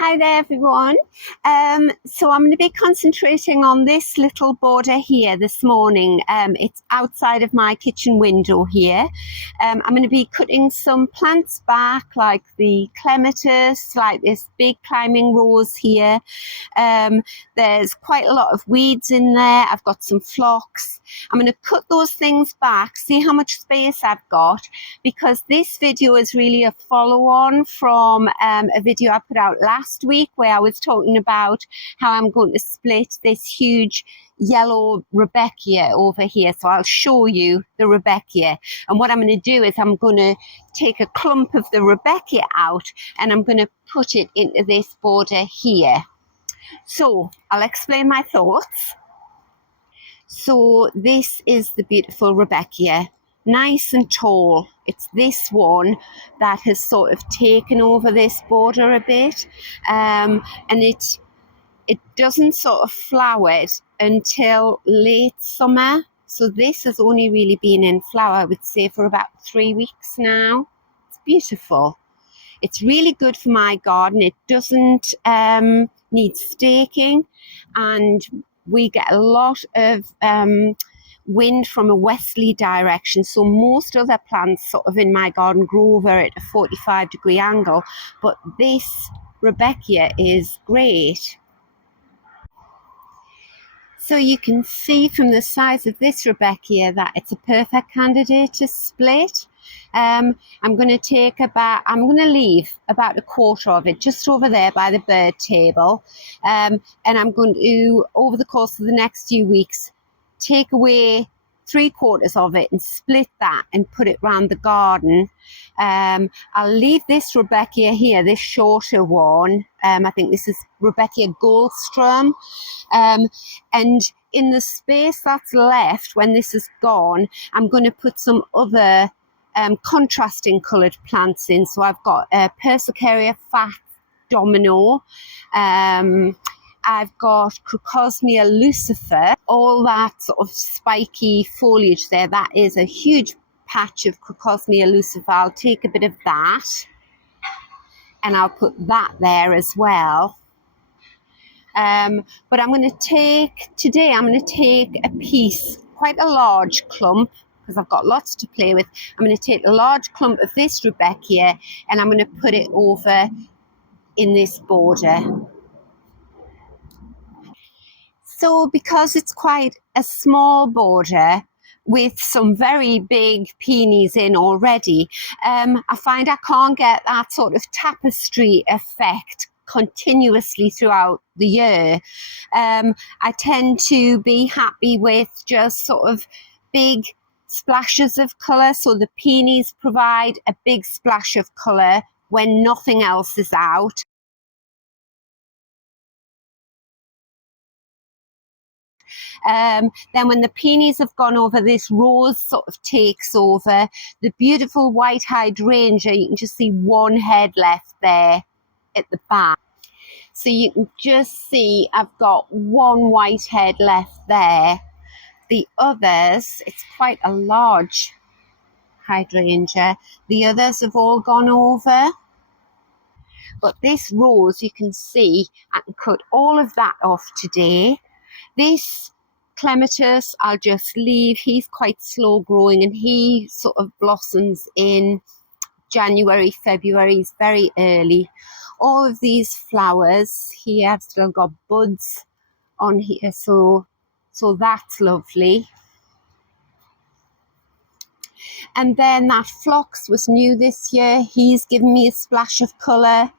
Hi there everyone. So I'm going to be concentrating on this little border here this morning. It's outside of my kitchen window here. I'm going to be cutting some plants back, like the clematis, like this big climbing rose here. There's quite a lot of weeds in there. I've got some phlox. I'm going to cut those things back, see how much space I've got, because this video is really a follow-on from a video I put out last week where I was talking about how I'm going to split this huge yellow Rudbeckia over here. So I'll show you the Rudbeckia, and what I'm going to do is I'm going to take a clump of the Rudbeckia out and I'm going to put it into this border here. So I'll explain my thoughts. So this is the beautiful Rudbeckia, nice and tall. It's this one that has sort of taken over this border a bit, and it doesn't sort of flower until late summer. So this has only really been in flower, I would say, for about 3 weeks now. It's beautiful. It's really good for my garden. It doesn't need staking, and we get a lot of wind from a westerly direction. So most other plants sort of in my garden grow over at a 45-degree angle, but this Rudbeckia is great. So you can see from the size of this Rudbeckia that it's a perfect candidate to split. I'm going to leave about a quarter of it just over there by the bird table. And I'm going to, over the course of the next few weeks, take away 3/4 of it and split that and put it round the garden. I'll leave this Rudbeckia here, this shorter one. I think this is Rudbeckia Goldstrom. And in the space that's left when this is gone, I'm going to put some other contrasting coloured plants in. So I've got Aftercare Fat Domino. I've got Crocosmia Lucifer, all that sort of spiky foliage there. That is a huge patch of Crocosmia Lucifer. I'll take a bit of that and I'll put that there as well. But I'm going to take a piece, quite a large clump, because I've got lots to play with. I'm going to take a large clump of this Rudbeckia and I'm going to put it over in this border. So because it's quite a small border with some very big peonies in already, I find I can't get that sort of tapestry effect continuously throughout the year. I tend to be happy with just sort of big splashes of colour. So the peonies provide a big splash of colour when nothing else is out. Then when the peonies have gone over, this rose sort of takes over. The beautiful white hydrangea, you can just see one head left there at the back. So you can just see I've got one white head left there. The others, it's quite a large hydrangea. The others have all gone over. But this rose, you can see, I can cut all of that off today. This clematis I'll just leave. He's quite slow growing and he sort of blossoms in January, February. He's very early. All of these flowers here, I've still got buds on here, so that's lovely. And then that phlox was new this year. He's given me a splash of colour.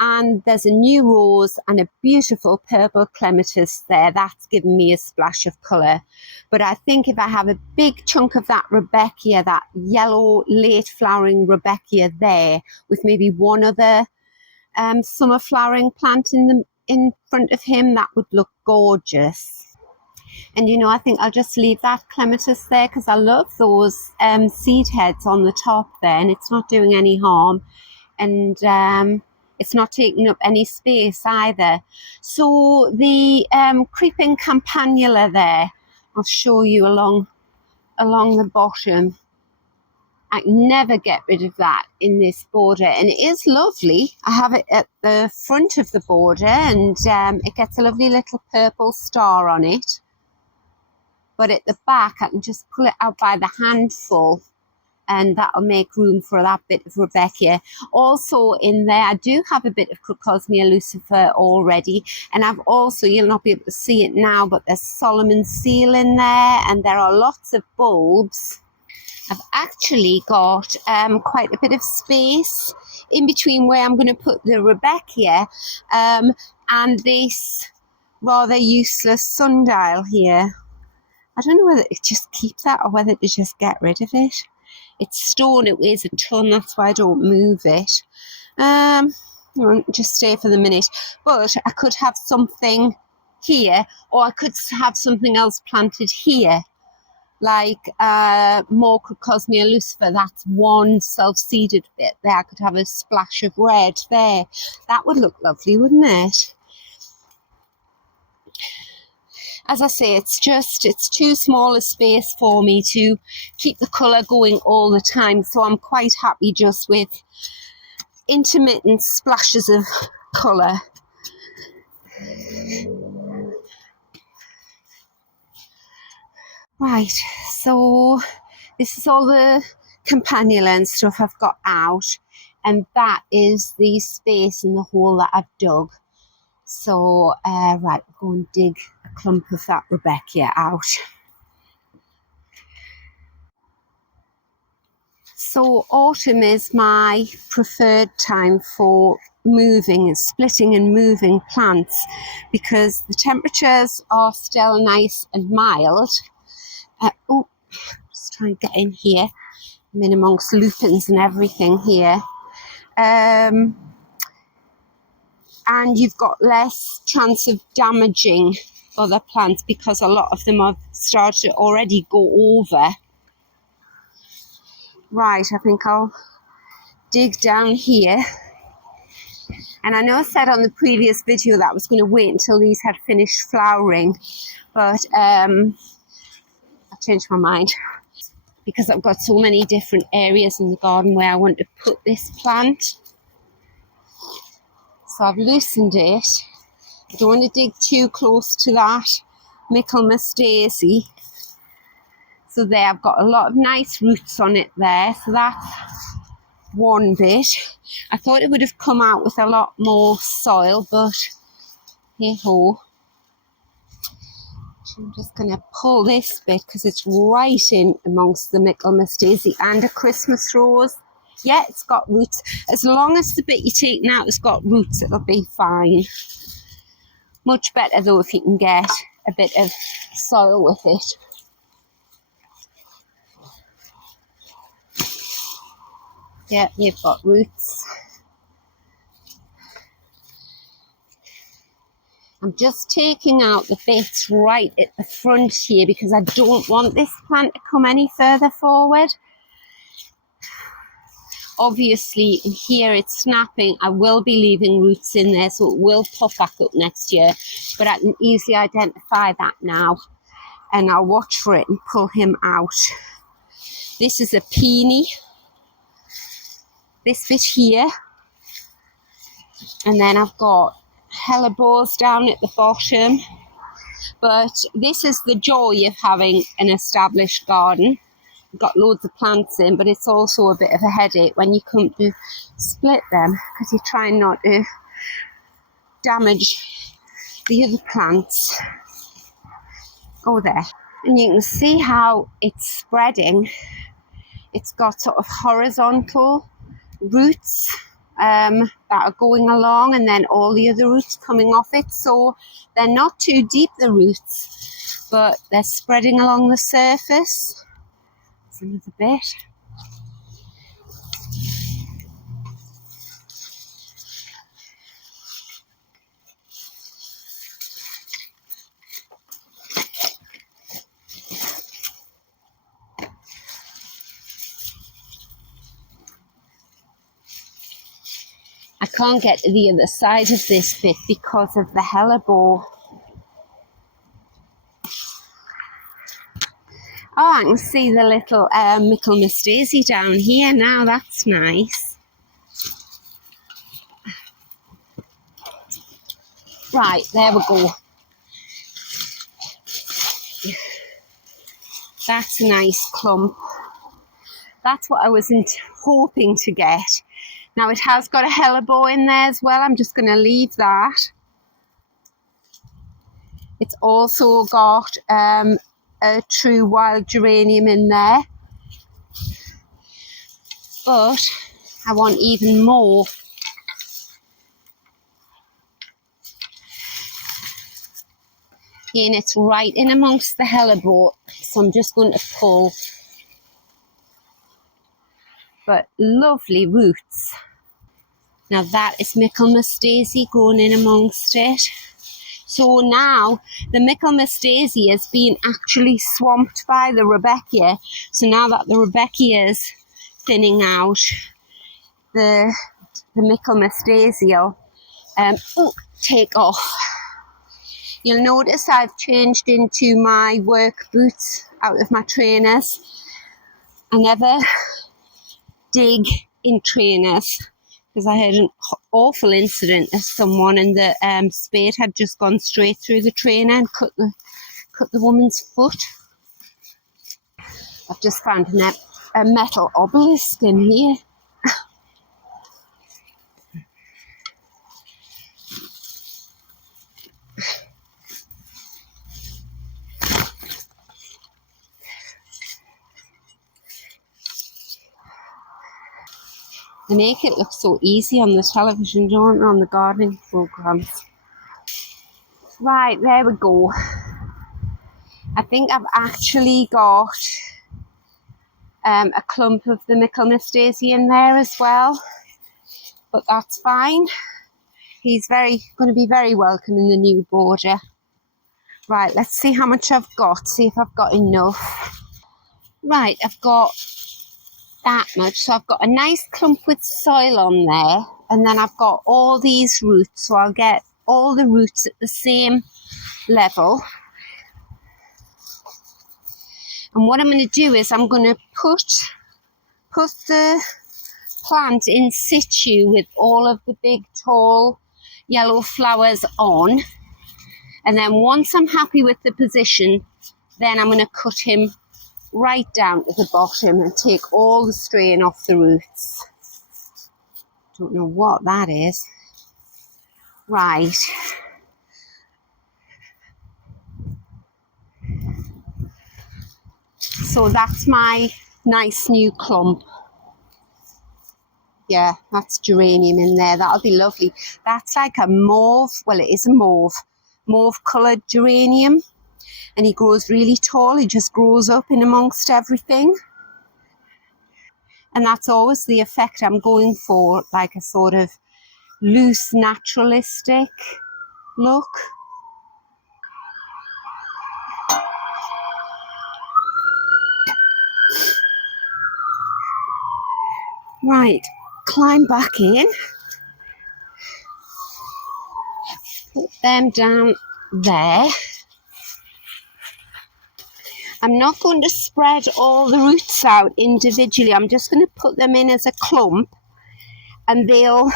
And there's a new rose and a beautiful purple clematis there. That's given me a splash of colour. But I think if I have a big chunk of that Rudbeckia, that yellow late flowering Rudbeckia there, with maybe one other summer flowering plant in front of him, that would look gorgeous. And you know, I think I'll just leave that clematis there because I love those seed heads on the top there, and it's not doing any harm. And it's not taking up any space either. So the creeping campanula there, I'll show you along the bottom. I can never get rid of that in this border, and it is lovely. I have it at the front of the border, and it gets a lovely little purple star on it. But at the back, I can just pull it out by the handful, and that'll make room for that bit of Rudbeckia. Also in there, I do have a bit of Crocosmia lucifer already, and I've also, you'll not be able to see it now, but there's Solomon seal in there, and there are lots of bulbs. I've actually got quite a bit of space in between where I'm going to put the Rudbeckia and this rather useless sundial here. I don't know whether to just keep that or whether to just get rid of it. It's stone, it weighs a ton, that's why I don't move it. Just stay for the minute. But I could have something here, or I could have something else planted here, like more Crocosmia lucifer. That's one self-seeded bit there. I could have a splash of red there. That would look lovely, wouldn't it? As I say, it's too small a space for me to keep the colour going all the time, so I'm quite happy just with intermittent splashes of colour. Right, so this is all the campanula and stuff I've got out, and that is the space in the hole that I've dug. So, right, I'll go and dig a clump of that Rudbeckia out. So autumn is my preferred time for moving, splitting and moving plants, because the temperatures are still nice and mild. Just try and get in here. I'm in amongst lupins and everything here. And you've got less chance of damaging other plants because a lot of them have started to already go over. Right, I think I'll dig down here. And I know I said on the previous video that I was going to wait until these had finished flowering, but I've changed my mind because I've got so many different areas in the garden where I want to put this plant. So I've loosened it. I don't want to dig too close to that Michaelmas daisy. So there, I've got a lot of nice roots on it there. So that's one bit. I thought it would have come out with a lot more soil, but hey ho. I'm just going to pull this bit because it's right in amongst the Michaelmas daisy and a Christmas rose. Yeah, it's got roots. As long as the bit you're taking out has got roots, it'll be fine. Much better though if you can get a bit of soil with it. Yeah, you've got roots. I'm just taking out the bits right at the front here because I don't want this plant to come any further forward. Obviously, here it's snapping. I will be leaving roots in there, so it will pop back up next year. But I can easily identify that now, and I'll watch for it and pull him out. This is a peony. This bit here. And then I've got hellebores down at the bottom. But this is the joy of having an established garden. You've got loads of plants in, but it's also a bit of a headache when you come to split them because you're trying not to damage the other plants. Oh, there. And you can see how it's spreading. It's got sort of horizontal roots that are going along, and then all the other roots coming off it. So they're not too deep, the roots, but they're spreading along the surface. There's another bit. I can't get to the other side of this bit because of the hellebore. Oh, I can see the little Michaelmas daisy down here now. That's nice. Right, there we go. That's a nice clump. That's what I wasn't hoping to get. Now it has got a hellebore in there as well. I'm just going to leave that. It's also got a true wild geranium in there. But I want even more. And it's right in amongst the hellebore. So I'm just going to pull. But lovely roots. Now that is Michaelmas daisy growing in amongst it. So now the Michaelmas daisy is being actually swamped by the Rudbeckia. So now that the Rudbeckia is thinning out, the Michaelmas daisy will take off. You'll notice I've changed into my work boots out of my trainers. I never dig in trainers because I had an awful incident of someone, and the spade had just gone straight through the trainer and cut the woman's foot. I've just found a metal obelisk in here. They make it look so easy on the television, don't they, on the gardening programs. Right, there we go. I think I've actually got a clump of the Michaelmas daisy in there as well. But that's fine. He's going to be very welcome in the new border. Right, let's see how much I've got. See if I've got enough. Right, I've got that much. So I've got a nice clump with soil on there. And then I've got all these roots. So I'll get all the roots at the same level. And what I'm going to do is I'm going to put the plant in situ with all of the big tall yellow flowers on. And then once I'm happy with the position, then I'm going to cut him right down to the bottom and take all the strain off the roots. Don't know what that is. Right. So that's my nice new clump. Yeah, that's geranium in there. That'll be lovely. That's like a mauve. Well, it is a mauve coloured geranium. And he grows really tall. He just grows up in amongst everything. And that's always the effect I'm going for, like a sort of loose, naturalistic look. Right, climb back in. Put them down there. I'm not going to spread all the roots out individually. I'm just going to put them in as a clump and they'll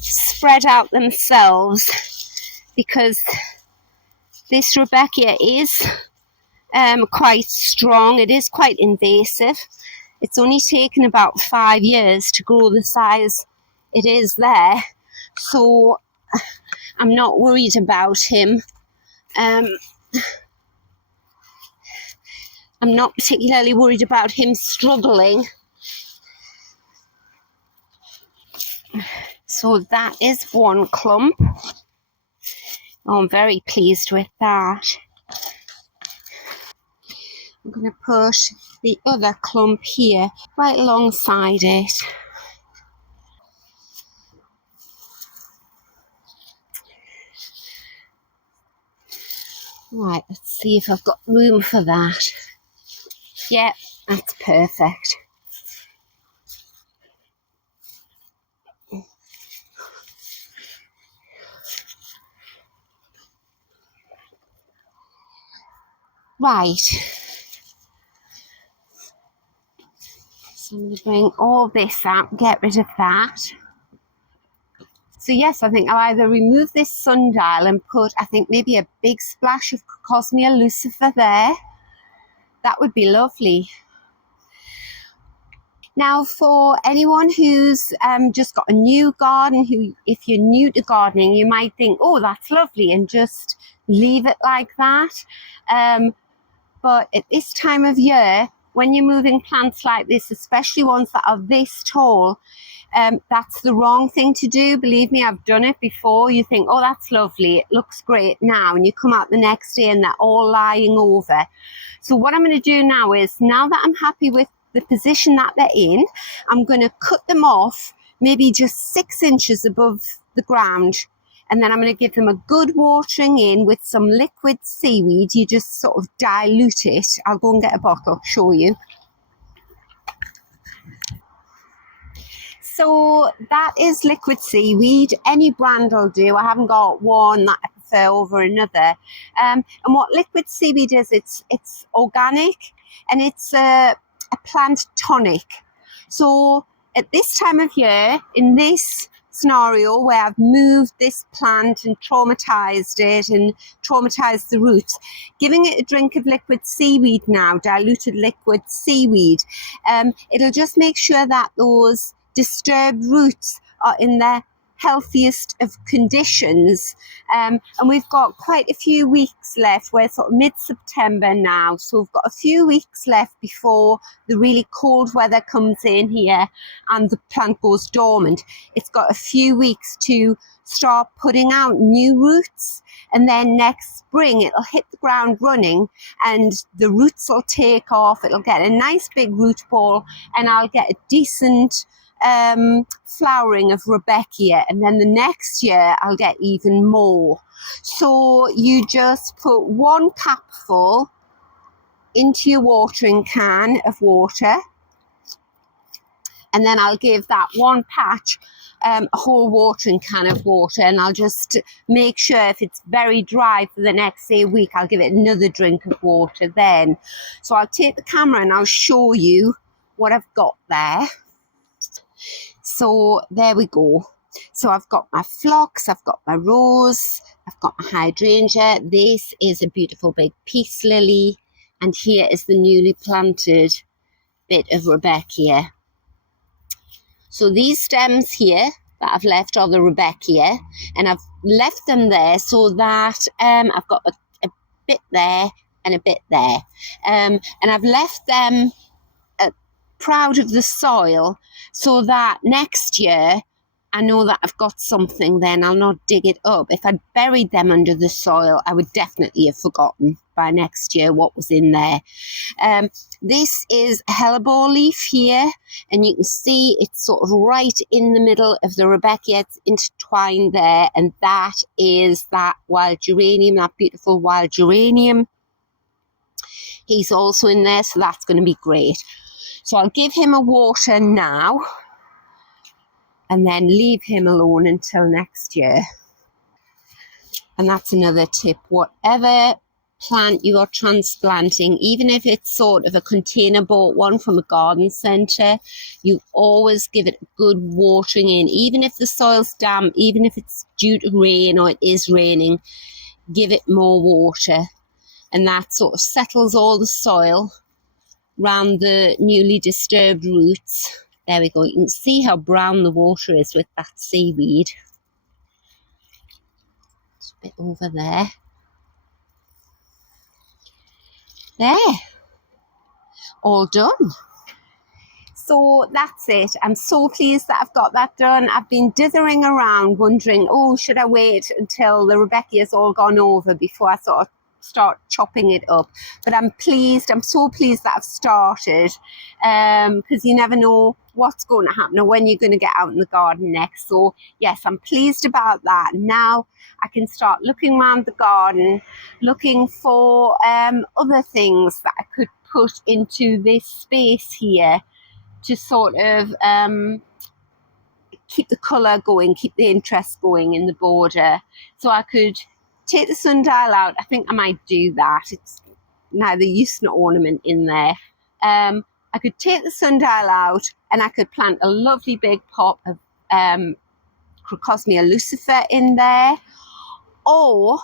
spread out themselves, because this Rudbeckia is quite strong. It is quite invasive. It's only taken about 5 years to grow the size it is there. So I'm not worried about him. I'm not particularly worried about him struggling. So that is one clump. Oh, I'm very pleased with that. I'm going to push the other clump here right alongside it. Right, let's see if I've got room for that. Yeah, that's perfect. Right, So I'm going to bring all this out, get rid of that. So yes, I think I'll either remove this sundial and put, I think, maybe a big splash of Cosmea lucifer there. That would be lovely. Now, for anyone who's just got a new garden, who, if you're new to gardening, you might think, oh, that's lovely, and just leave it like that. But at this time of year, when you're moving plants like this, especially ones that are this tall, that's the wrong thing to do. Believe me, I've done it before. You think, oh, that's lovely, it looks great now, and you come out the next day and they're all lying over. So what I'm going to do now is, now that I'm happy with the position that they're in, I'm going to cut them off maybe just 6 inches above the ground, and then I'm going to give them a good watering in with some liquid seaweed. You just sort of dilute it. I'll go and get a bottle, show you. So that is liquid seaweed. Any brand will do. I haven't got one that I prefer over another. And what liquid seaweed is, it's organic, and it's a plant tonic. So at this time of year, in this scenario where I've moved this plant and traumatized it and traumatized the roots, giving it a drink of liquid seaweed now, diluted liquid seaweed, it'll just make sure that those disturbed roots are in their healthiest of conditions. And we've got quite a few weeks left. We're sort of mid-September now, so we've got a few weeks left before the really cold weather comes in here and the plant goes dormant. It's got a few weeks to start putting out new roots, and then next spring it'll hit the ground running and the roots will take off. It'll get a nice big root ball, and I'll get a decent flowering of Rudbeckia, and then the next year I'll get even more. So you just put 1 cupful into your watering can of water, and then I'll give that one patch a whole watering can of water, and I'll just make sure if it's very dry for the next, say, week, I'll give it another drink of water then. So I'll take the camera and I'll show you what I've got there. So there we go. So I've got my phlox, I've got my rose, I've got my hydrangea. This is a beautiful big peace lily, and here is the newly planted bit of Rudbeckia. So these stems here that I've left are the Rudbeckia, and I've left them there so that I've got a bit there and a bit there, and I've left them proud of the soil so that next year I know that I've got something, then I'll not dig it up. If I'd buried them under the soil, I would definitely have forgotten by next year what was in there. This is a hellebore leaf here, and you can see it's sort of right in the middle of the Rudbeckia. It's intertwined there, and that is that wild geranium, that beautiful wild geranium. He's also in there, so that's going to be great. So I'll give him a water now and then leave him alone until next year. And that's another tip. Whatever plant you are transplanting, even if it's sort of a container bought one from a garden centre, you always give it good watering in. Even if the soil's damp, even if it's due to rain or it is raining, give it more water. And that sort of settles all the soil around the newly disturbed roots. There we go. You can see how brown the water is with that seaweed. Just a bit over there. There. All done. So that's it. I'm so pleased that I've got that done. I've been dithering around wondering, oh, should I wait until the Rudbeckia's all gone over before I sort of start chopping it up? But I'm pleased. I'm so pleased that I've started, because you never know what's going to happen or when you're going to get out in the garden next. So yes, I'm pleased about that. Now I can start looking around the garden, looking for other things that I could put into this space here to sort of keep the colour going, keep the interest going in the border. So I could take the sundial out. I think I might do that. It's neither use nor ornament in there. I could take the sundial out and I could plant a lovely big pot of Crocosmia lucifer in there. Or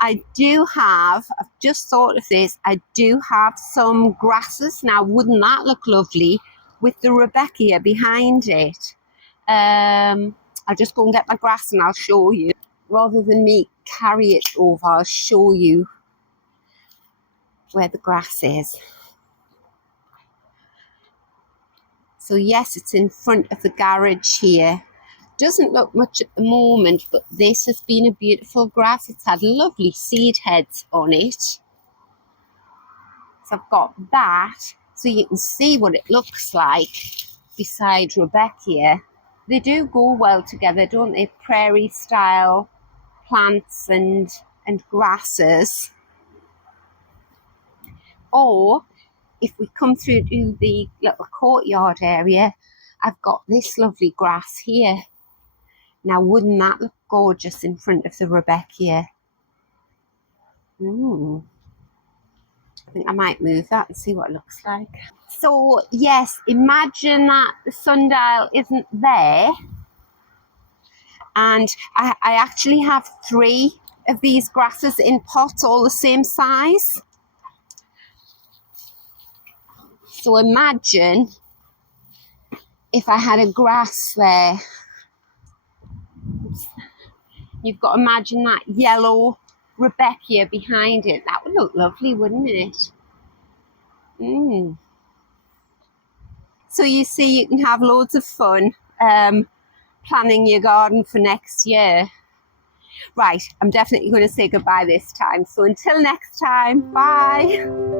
I do have, I've just thought of this, I do have some grasses. Now, wouldn't that look lovely with the Rudbeckia behind it? I'll just go and get my grass and I'll show you. Rather than me carry it over, I'll show you where the grass is. So yes, it's in front of the garage here. Doesn't look much at the moment, but this has been a beautiful grass. It's had lovely seed heads on it. So I've got that, so you can see what it looks like beside Rudbeckia. They do go well together, don't they? Prairie style plants and grasses. Or if we come through to the little courtyard area, I've got this lovely grass here. Now, wouldn't that look gorgeous in front of the Rudbeckia? I think I might move that and see what it looks like. So, yes, imagine that the sundial isn't there. And I actually have 3 of these grasses in pots, all the same size. So imagine if I had a grass there. You've got to imagine that yellow Rudbeckia behind it. That would look lovely, wouldn't it? So you see, you can have loads of fun planning your garden for next year. Right, I'm definitely going to say goodbye this time. So until next time, bye.